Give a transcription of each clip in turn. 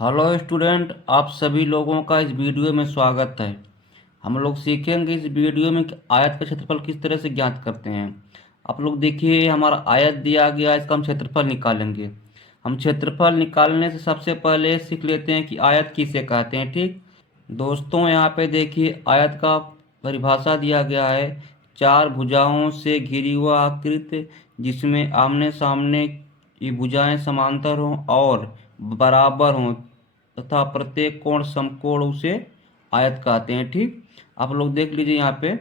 Hello student, आप सभी लोगों का इस वीडियो में स्वागत है। हम लोग सीखेंगे इस वीडियो में कि आयत का क्षेत्रफल किस तरह से ज्ञात करते हैं। आप लोग देखिए, हमारा आयत दिया गया, इसका हम क्षेत्रफल निकालेंगे। हम क्षेत्रफल निकालने से सबसे पहले सीख लेते हैं कि आयत किसे कहते हैं। ठीक दोस्तों, यहाँ पे देखिए आयत का परिभाषा दिया गया है। चार भुजाओं से घिरी हुआ आकृति जिसमें आमने सामने की भुजाएं समांतर हों और बराबर हों तथा प्रत्येक कोण समकोण उसे आयत कहते हैं। ठीक, आप लोग देख लीजिए यहाँ पे।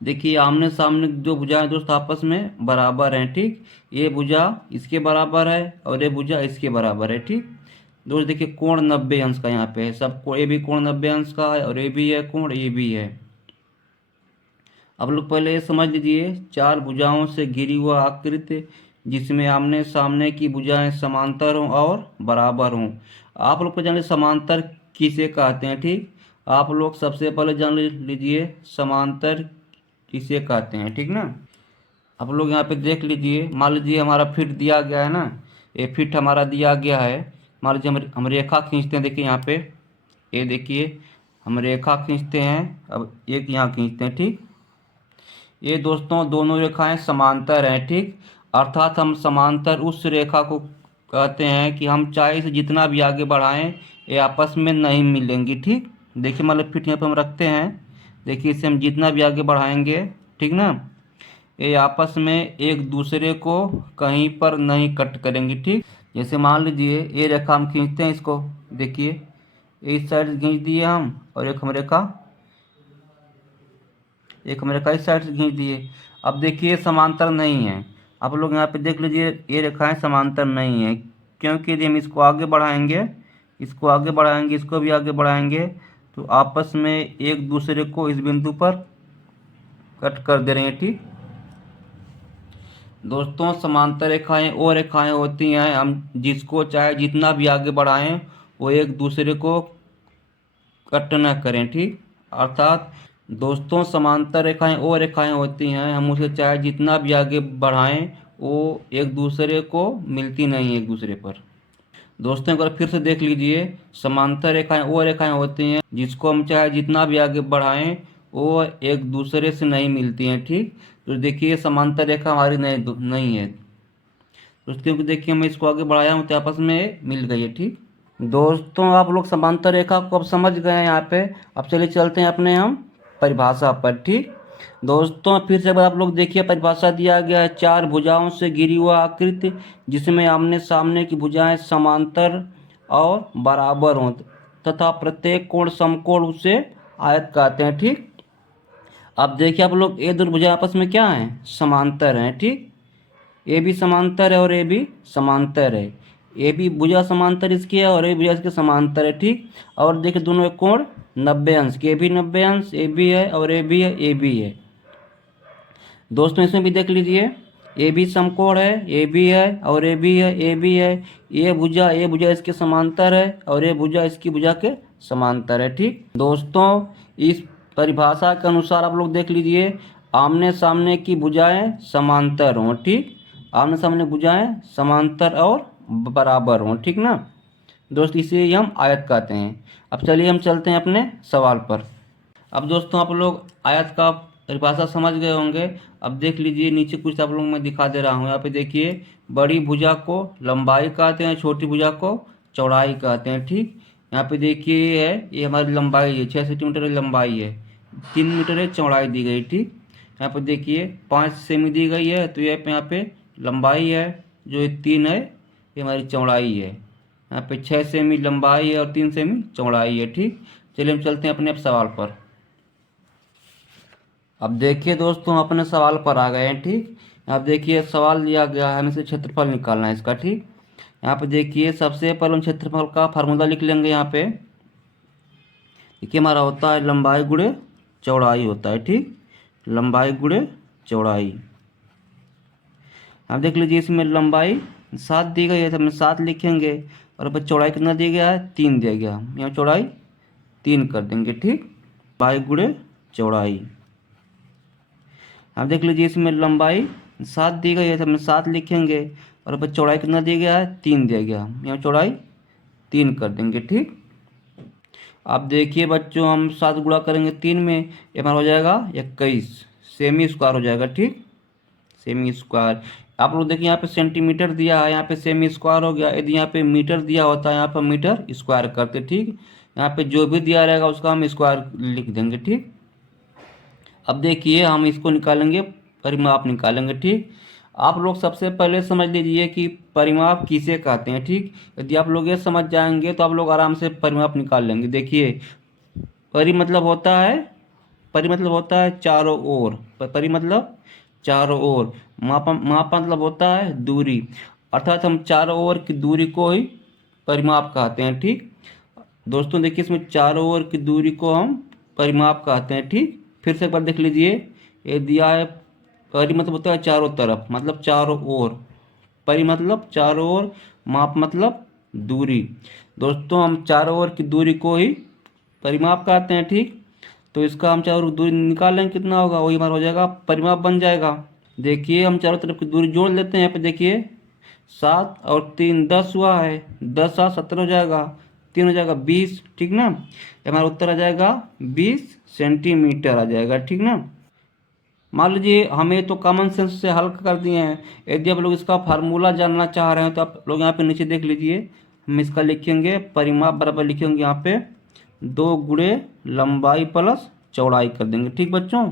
देखिए आमने सामने जो भुजाएं दोस्त आपस में बराबर हैं। ठीक, ये भुजा इसके बराबर है और ये भुजा इसके बराबर है। ठीक दोस्त, देखिए कोण 90 अंश का यहाँ पे है। सब को ये भी कोण 90 अंश का है और ये भी है कोण, ये भी है। अब लोग पहले ये समझ लीजिए, चार भुजाओं से घिरी हुआ आकृति जिसमें आमने सामने की भुजाएं समांतर हों और बराबर हों। आप लोग को जान लीजिए समांतर किसे कहते हैं। ठीक, आप लोग सबसे पहले जान लीजिए समांतर किसे कहते हैं। ठीक ना, आप लोग यहाँ पे देख लीजिए। मान लीजिए हमारा फिट दिया गया है ना, ये फिट हमारा दिया गया है। मान लीजिए हम रेखा खींचते हैं। देखिए यहाँ पे, ये देखिए हम रेखा खींचते हैं। अब एक यहाँ खींचते हैं। ठीक, ये दोस्तों दोनों रेखाएं समांतर हैं। ठीक, अर्थात हम समांतर उस रेखा को कहते हैं कि हम चाहे इसे जितना भी आगे बढ़ाएं ये आपस में नहीं मिलेंगी। ठीक, देखिए मतलब फिट यहाँ पर हम रखते हैं। देखिए इसे हम जितना भी आगे बढ़ाएंगे, ठीक ना, ये आपस में एक दूसरे को कहीं पर नहीं कट करेंगी। ठीक, जैसे मान लीजिए ये रेखा हम खींचते हैं, इसको देखिए इस साइड खींच दिए हम और एक हम रेखा इस साइड से खींच दिए। अब देखिए समांतर नहीं है। आप लोग यहाँ पे देख लीजिए, ये रेखाएं समांतर नहीं है क्योंकि यदि हम इसको आगे बढ़ाएंगे, इसको भी आगे बढ़ाएंगे तो आपस में एक दूसरे को इस बिंदु पर कट कर दे रहे हैं। ठीक दोस्तों, समांतर रेखाएं वो रेखाएं होती हैं हम जिसको चाहे जितना भी आगे बढ़ाएं वो एक दूसरे को कट न करें। ठीक, अर्थात दोस्तों समांतर रेखाएं वो रेखाएं होती हैं हम उसे चाहे जितना भी आगे बढ़ाएं वो एक दूसरे को मिलती नहीं एक दूसरे पर। दोस्तों एक बार फिर से देख लीजिए, समांतर रेखाएं वो रेखाएं होती हैं जिसको हम चाहे जितना भी आगे बढ़ाएं वो एक दूसरे से नहीं मिलती हैं। ठीक, तो देखिए समांतर रेखा हमारी नहीं है दोस्तों, क्योंकि देखिए मैं इसको आगे बढ़ाया हूँ तो आपस में मिल गई है। ठीक दोस्तों, आप लोग समांतर रेखा को अब समझ गए हैं यहाँ पे। अब चलिए चलते हैं अपने हम परिभाषा पर। ठीक दोस्तों, फिर से आप लोग देखिए परिभाषा दिया गया है। चार भुजाओं से घिरी हुआ आकृति जिसमें आमने सामने की भुजाएं समांतर और बराबर हों तथा प्रत्येक कोण समकोण उसे आयत कहते हैं। ठीक, अब देखिए आप लोग, ये दो भुजाएं आपस में क्या हैं, समांतर हैं। ठीक, ये भी समांतर है और ये भी समांतर है। ये भी भुजा समांतर इसकी है और ये भुजा इसके समांतर है। ठीक, और देखिए दोनों एक कोण 90 अंश, ये भी 90 अंश, ये भी है और ये भी है, ये भी है। दोस्तों इसमें भी देख लीजिए, ये भी समकोण है, ये भी है और ये भी है, ये भी है। ये भुजा इसके समांतर है और ये भुजा इसकी भुजा के समांतर है। ठीक दोस्तों, इस परिभाषा के अनुसार आप लोग देख लीजिए, आमने सामने की भुजाएं समांतर हों। ठीक, आमने सामने भुजाएं समांतर और बराबर हों। ठीक ना दोस्त, इसे ही हम आयत कहते हैं। अब चलिए हम चलते हैं अपने सवाल पर। अब दोस्तों आप लोग आयत का परिभाषा समझ गए होंगे। अब देख लीजिए नीचे कुछ आप लोग मैं दिखा दे रहा हूँ। यहाँ पे देखिए, बड़ी भुजा को लंबाई कहते हैं, छोटी भुजा को चौड़ाई कहते हैं। ठीक, यहाँ पे देखिए ये है, ये हमारी लंबाई है, 6 सेंटीमीटर लंबाई है, 3 मीटर है चौड़ाई दी गई। ठीक, यहाँ पे देखिए 5 सेमी दी गई है तो ये यहाँ पे लंबाई है, जो ये 3 है ये हमारी चौड़ाई है। यहाँ पे 6 सेमी लंबाई है और 3 सेमी चौड़ाई है। ठीक, चलिए हम चलते हैं अपने सवाल पर। अब देखिए दोस्तों, हम अपने सवाल पर आ गए हैं। ठीक, अब देखिए सवाल दिया गया है, हमें से क्षेत्रफल निकालना है इसका। ठीक, यहाँ पे देखिए सबसे पहले हम क्षेत्रफल का फार्मूला लिख लेंगे। यहाँ पे देखिए हमारा होता है लंबाई गुणे चौड़ाई होता है। ठीक, लंबाई गुणे चौड़ाई। अब देख लीजिए इसमें लंबाई 7 दी गई है तो हम 7 लिखेंगे और अब चौड़ाई कितना दिया गया है, 3 दिया गया, यहाँ चौड़ाई 3 कर देंगे। ठीक, लंबाई गुणे चौड़ाई। अब देख लीजिए इसमें लंबाई 7 दी गई है तो हम 7 लिखेंगे और अब चौड़ाई कितना दिया गया है, 3 दिया गया, यहाँ चौड़ाई 3 कर देंगे। ठीक, अब देखिए बच्चों, हम 7 गुणा करेंगे 3 में, ये हमारा हो जाएगा 21, सेमी स्क्वायर हो जाएगा। ठीक, सेमी स्क्वायर। आप लोग देखिए यहाँ पे सेंटीमीटर दिया है, यहाँ पे सेमी स्क्वायर हो गया। यदि यहाँ पे मीटर दिया होता है, यहाँ पे मीटर स्क्वायर करते। ठीक, यहाँ पे जो भी दिया रहेगा उसका हम स्क्वायर लिख देंगे। ठीक, अब देखिए हम इसको निकालेंगे, परिमाप निकालेंगे। ठीक, आप लोग सबसे पहले समझ लीजिए कि परिमाप किसे कहते हैं। ठीक, यदि आप लोग ये समझ जाएंगे तो आप लोग आराम से परिमाप निकाल लेंगे। देखिए, परि मतलब होता है, परि मतलब होता है चारों ओर, परि मतलब चारों ओर। माप मतलब होता है दूरी, अर्थात हम चारों ओर की दूरी को ही परिमाप कहते हैं। ठीक दोस्तों, देखिए इसमें चारों ओर की दूरी को हम परिमाप कहते हैं। ठीक, फिर से एक बार देख लीजिए, ये दिया है, परि मतलब होता है चारों तरफ, मतलब चारों ओर, परि मतलब चारों ओर, माप मतलब दूरी। दोस्तों, हम चारों ओर की दूरी को ही परिमाप कहते हैं। ठीक, तो इसका हम चारों ओर दूरी निकालें, कितना होगा, वही हमारा हो जाएगा, परिमाप बन जाएगा। देखिए हम चारों तरफ की दूरी जोड़ लेते हैं। यहाँ पे देखिए 7 और 3 10 हुआ है, 10 7 17 हो जाएगा, 3 हो जाएगा 20। ठीक ना, ये हमारा उत्तर आ जाएगा 20 सेंटीमीटर आ जाएगा। ठीक ना, मान लीजिए हमें तो कॉमन सेंस से हल कर दिए हैं। यदि आप लोग इसका फार्मूला जानना चाह रहे हैं तो आप लोग यहाँ पे नीचे देख लीजिए, हम इसका लिखेंगे, परिमाप बराबर लिखेंगे यहाँ पे 2 गुणे लंबाई प्लस चौड़ाई कर देंगे। ठीक बच्चों,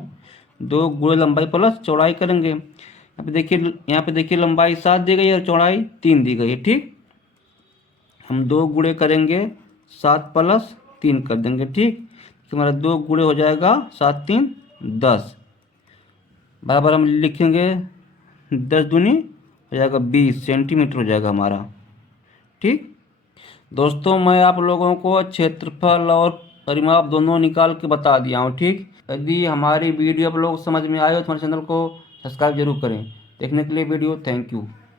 2 गुणे लंबाई प्लस चौड़ाई करेंगे। यहाँ पे देखिए लंबाई 7 दी गई है और चौड़ाई 3 दी गई है। ठीक, हम 2 गुणे करेंगे 7 प्लस 3 कर देंगे। ठीक, तो हमारा 2 गुणे हो जाएगा 7 3 10, बराबर हम लिखेंगे 10 दूनी हो जाएगा 20 सेंटीमीटर हो जाएगा हमारा। ठीक दोस्तों, मैं आप लोगों को क्षेत्रफल और परिमाप दोनों निकाल के बता दिया हूँ। ठीक, यदि हमारी वीडियो आप लोग समझ में आए तो हमारे चैनल को सब्सक्राइब जरूर करें। देखने के लिए वीडियो थैंक यू।